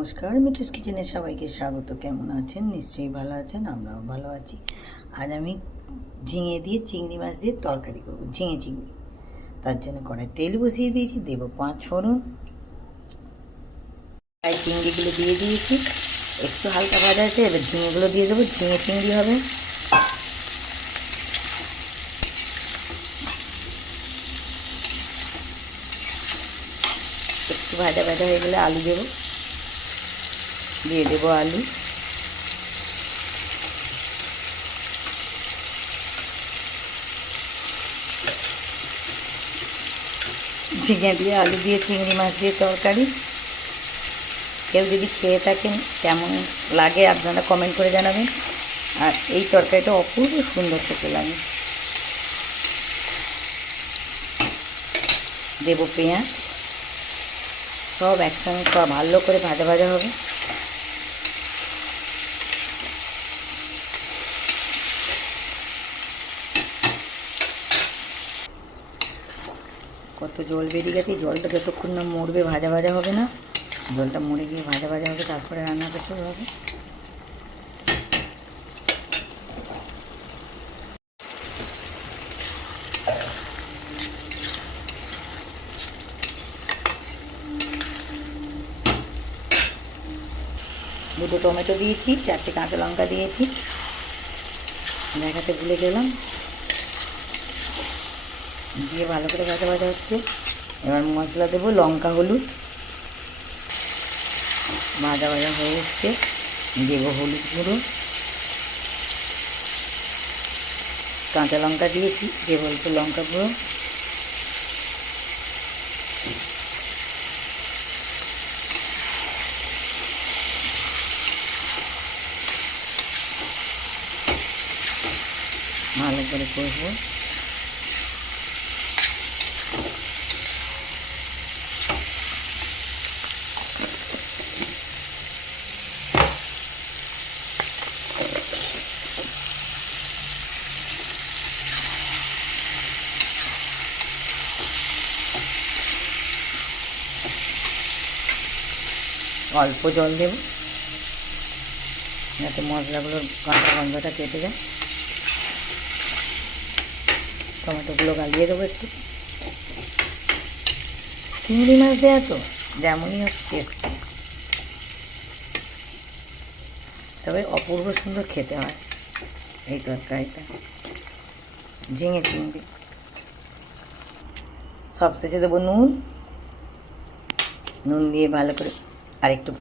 নমস্কার, মিঠুস কিচেনে সবাইকে স্বাগত। কেমন আছেন? নিশ্চয়ই ভালো আছেন, আমরাও ভালো আছি। আজ আমি ঝিঙে দিয়ে চিংড়ি মাছ দিয়ে তরকারি করব, ঝিঙে চিংড়ি। তার জন্য কড়াই তেল বসিয়ে দিয়েছি, দেবো 5 ফোড়ন। তাই চিংড়িগুলো দিয়ে দিয়েছি, একটু হালকা ভাজা আছে। এবার ঝিঙেগুলো দিয়ে দেবো, ঝিঙে চিংড়ি হবে। একটু ভাজা ভাজা হয়ে গেলে আলু দেবো, দিয়ে দেবো আলু। ঝিঙে দিয়ে আলু দিয়ে চিংড়ি মাছ দিয়ে তরকারি। কেউ যদি খেয়ে থাকেন কেমন লাগে আপনারা কমেন্ট করে জানাবেন। আর এই তরকারিটা অপূর্ব সুন্দর খেতে লাগে। দেবো পেঁয়াজ, সব একসঙ্গে ভালো করে ভাজা ভাজা হবে। কত জল বেরিয়ে গেছে, জলটা যতক্ষণ না মরবে ভাজা ভাজা হবে না। জলটা মরে গিয়ে ভাজা ভাজা হবে, তারপরে রান্নাটা শুরু হবে। দুটো টমেটো দিয়েছি, 4টে কাঁচা লঙ্কা দিয়েছি, দেখাতে ভুলে গেলাম। দিয়ে ভালো করে ভাজা ভাজা হচ্ছে। এবার মশলা দেবো, লঙ্কা হলুদ। ভাজা ভাজা হয়ে এসছে, দেবো হলুদ গুঁড়ো, কাঁচা লঙ্কা দিয়েছি, দেবো একটু লঙ্কা গুঁড়ো, ভালো করে কষবো। অল্প জল দেব, যাতে মশলাগুলোর কাঁচা গন্ধটা কেটে যায়। টমেটোগুলো গালিয়ে দেবো একটু। চিংড়ি মাছ দেওয়া তো যেমনই হোক টেস্টি, তবে অপূর্ব সুন্দর খেতে হয় এই তরকারিটা, ঝিঙে চিংড়ি। সবশেষে দেবো নুন। নুন দিয়ে ভালো করে আরেকটু